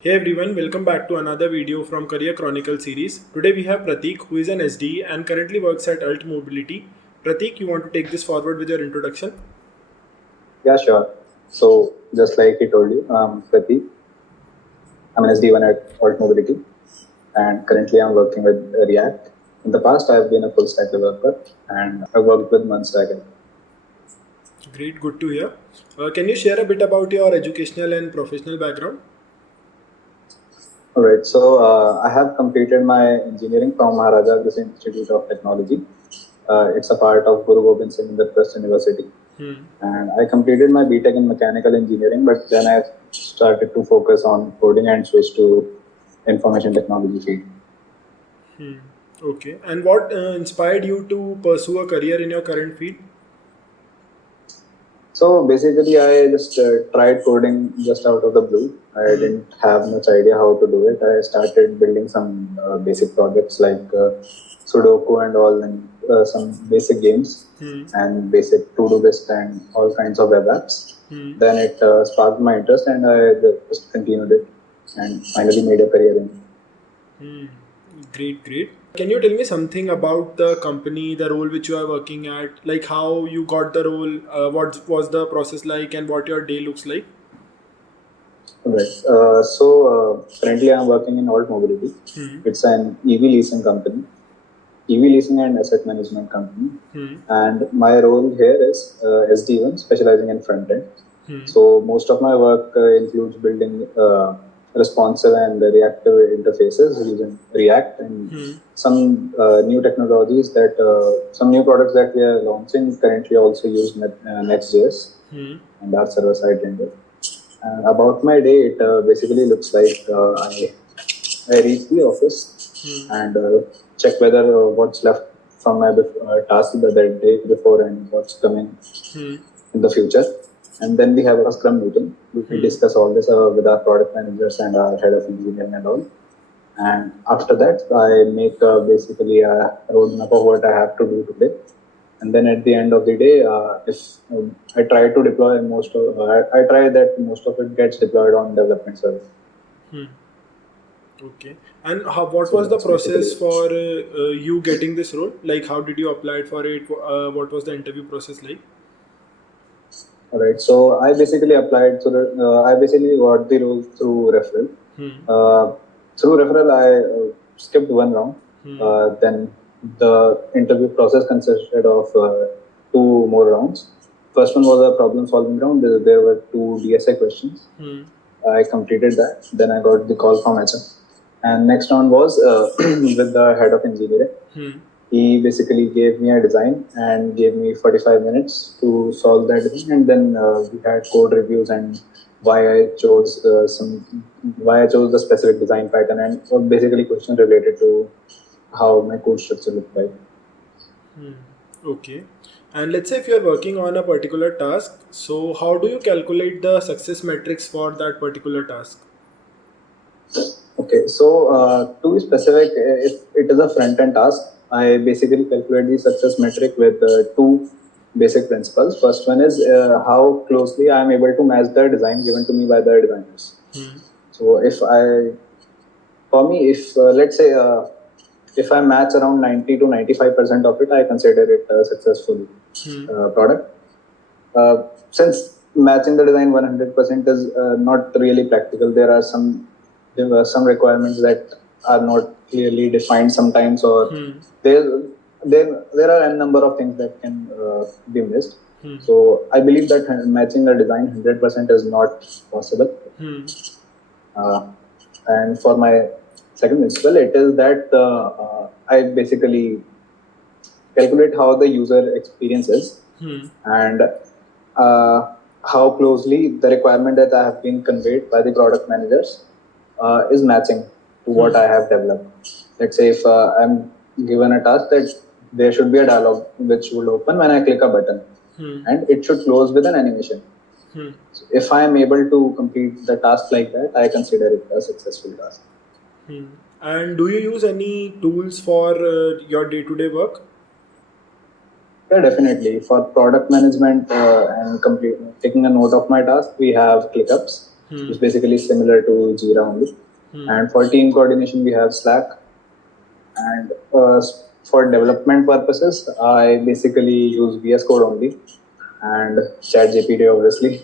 Hey everyone, welcome back to another video from Career Chronicles series. Today we have Prateek, who is an SDE and currently works at AltMobility. Prateek, you want to take this forward with your introduction? Yeah, sure. So, just like he told you, Prateek, I'm an SD1 at AltMobility, and currently I'm working with React. In the past, I've been a full stack developer, and I worked with Munstack. Great, good to hear. Can you share a bit about your educational and professional background? All right. So, I have completed my engineering from Maharaja Agrawal Institute of Technology. It's a part of Guru Gobind Singh Trust University. And I completed my BTech in mechanical engineering, but then I started to focus on coding and switched to information technology field. Okay, and what inspired you to pursue a career in your current field? So basically, I just tried coding just out of the blue. I didn't have much idea how to do it. I started building some basic projects like Sudoku and all, and some basic games and basic to-do list and all kinds of web apps. Then it sparked my interest, and I just continued it and finally made a career in it. Great, great. Can you tell me something about the company, the role which you are working at, like how you got the role, what was the process like, and what your day looks like? Right. Currently I'm working in AltMobility. It's an EV leasing company, EV leasing and asset management company. And my role here is SD1, specializing in front end. So most of my work includes building responsive and reactive interfaces using React and some new technologies that some new products that we are launching currently also use Next.js and our server side render. And about my day, it basically looks like I reach the office and check whether what's left from my task the day before and what's coming in the future. And then we have a scrum meeting. We discuss all this with our product managers and our head of engineering and all. And after that, I make basically a roadmap of what I have to do today. And then at the end of the day, if I try to deploy most of, I try that most of it gets deployed on development server. Okay. And what was the process for you getting this role? Like, how did you apply for it? What was the interview process like? All right. So I basically applied. So I basically got the role through referral. Through referral, I skipped one round. Then the interview process consisted of two more rounds. First one was a problem-solving round. There were two DSA questions. I completed that. Then I got the call from HR. And next round was with the head of engineering. He basically gave me a design and gave me 45 minutes to solve that design. And then we had code reviews and why I chose the specific design pattern and basically questions related to how my code structure looked like. Okay. And let's say if you're working on a particular task, so how do you calculate the success metrics for that particular task? Okay, so to be specific, if it is a front-end task, I basically calculate the success metric with two basic principles. First one is how closely I am able to match the design given to me by the designers. So if let's say if I match around 90 to 95% of it, I consider it a successful product. Since matching the design 100% is not really practical, there are some requirements that are not clearly defined sometimes, or there are a number of things that can be missed. So I believe that matching the design 100% is not possible. And for my second principle, it is that I basically calculate how the user experience is and how closely the requirement that I have been conveyed by the product managers is matching to what I have developed. Let's say if I'm given a task that there should be a dialog which will open when I click a button and it should close with an animation. So if I am able to complete the task like that, I consider it a successful task. And do you use any tools for your day-to-day work? Yeah, definitely. For product management and taking a note of my task, we have ClickUps. It's basically similar to Jira only. And for team coordination, we have Slack. And for development purposes, I basically use VS Code only and ChatGPT, obviously.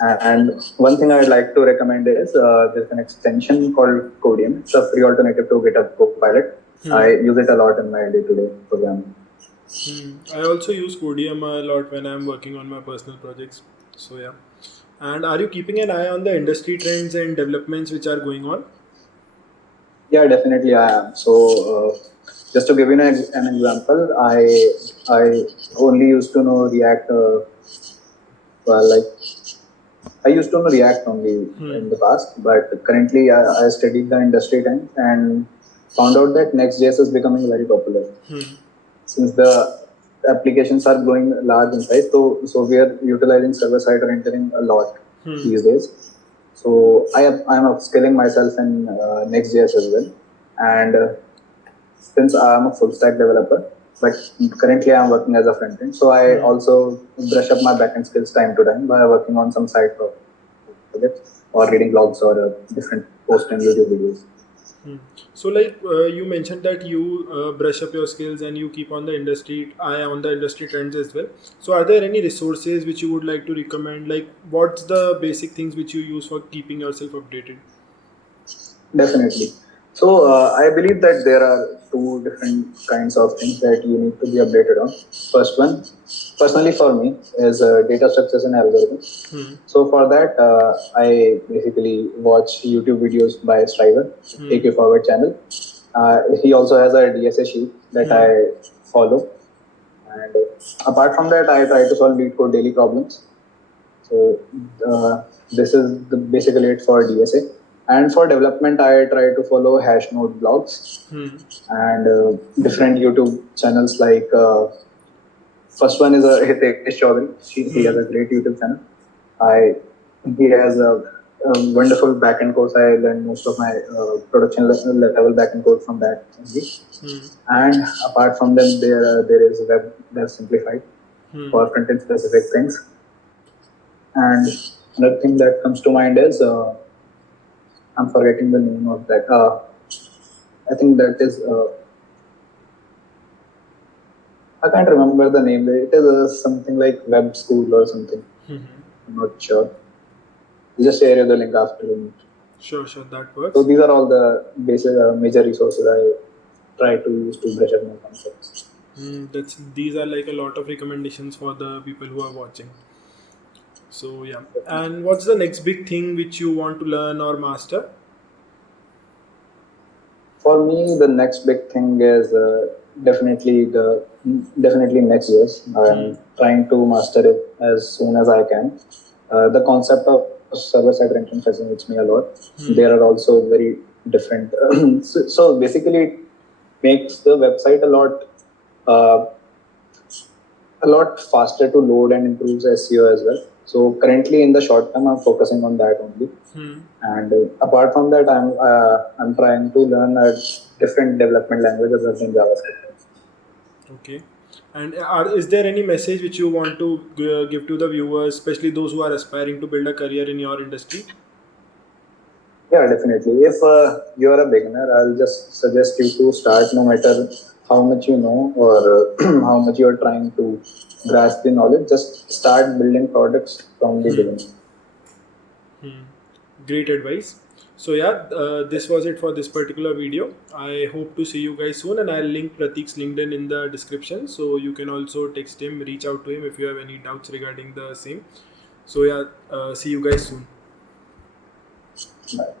And one thing I'd like to recommend is there's an extension called Codium. It's a free alternative to GitHub Copilot. I use it a lot in my day-to-day programming. I also use Codium a lot when I'm working on my personal projects. So yeah. And are you keeping an eye on the industry trends and developments which are going on? Yeah, definitely I am. So just to give you an example, I only used to know React. I used to know React only in the past, but currently I studied the industry trends and found out that Next.js is becoming very popular. Since the applications are growing large in size, so we are utilizing server-side rendering a lot these days. So I am upskilling myself in Next.js as well, and since I am a full-stack developer, but currently I am working as a front-end, so I also brush up my back-end skills time to time by working on some side projects or reading blogs or different posts and YouTube videos. So like you mentioned that you brush up your skills and you keep on the industry eye on the industry trends as well. So are there any resources which you would like to recommend? Like what's the basic things which you use for keeping yourself updated? Definitely. So I believe that there are two different kinds of things that you need to be updated on. First one, personally for me, is data structures and algorithms. So for that, I basically watch YouTube videos by Striver, AK Forward channel. He also has a DSA sheet that I follow. And apart from that, I try to solve lead code daily problems. So this is basically it for DSA. And for development, I try to follow hash node blogs and different YouTube channels like first one is Hitesh Chaudhary. He has a great YouTube channel. He has a wonderful backend course. I learned most of my production level backend code from that only. And apart from them, there is Web Simplified for front-end specific things. And another thing that comes to mind is I'm forgetting the name of that. I think that is I can't remember the name. It is something like Web School or something. I'm not sure. I'll just share you the link after the meet. Sure, that works. So these are all the basic major resources I try to use to brush up my concepts. These are like a lot of recommendations for the people who are watching. So yeah. And what's the next big thing which you want to learn or master? For me, the next big thing is definitely Next.js. I'm trying to master it as soon as I can. The concept of server-side rendering fascinates me a lot. There are also very different. So basically, it makes the website a lot faster to load and improves SEO as well. So currently, in the short term, I'm focusing on that only. And apart from that, I'm trying to learn a different development language other than JavaScript. Okay. And is there any message which you want to give to the viewers, especially those who are aspiring to build a career in your industry? Yeah, definitely. If you are a beginner, I'll just suggest you to start no matter how much you know or how much you are trying to grasp the knowledge. Just start building products from the beginning. Great advice. So yeah, this was it for this particular video. I hope to see you guys soon, and I'll link Prateek's LinkedIn in the description, so you can also text him, reach out to him if you have any doubts regarding the same. So yeah, see you guys soon. Bye.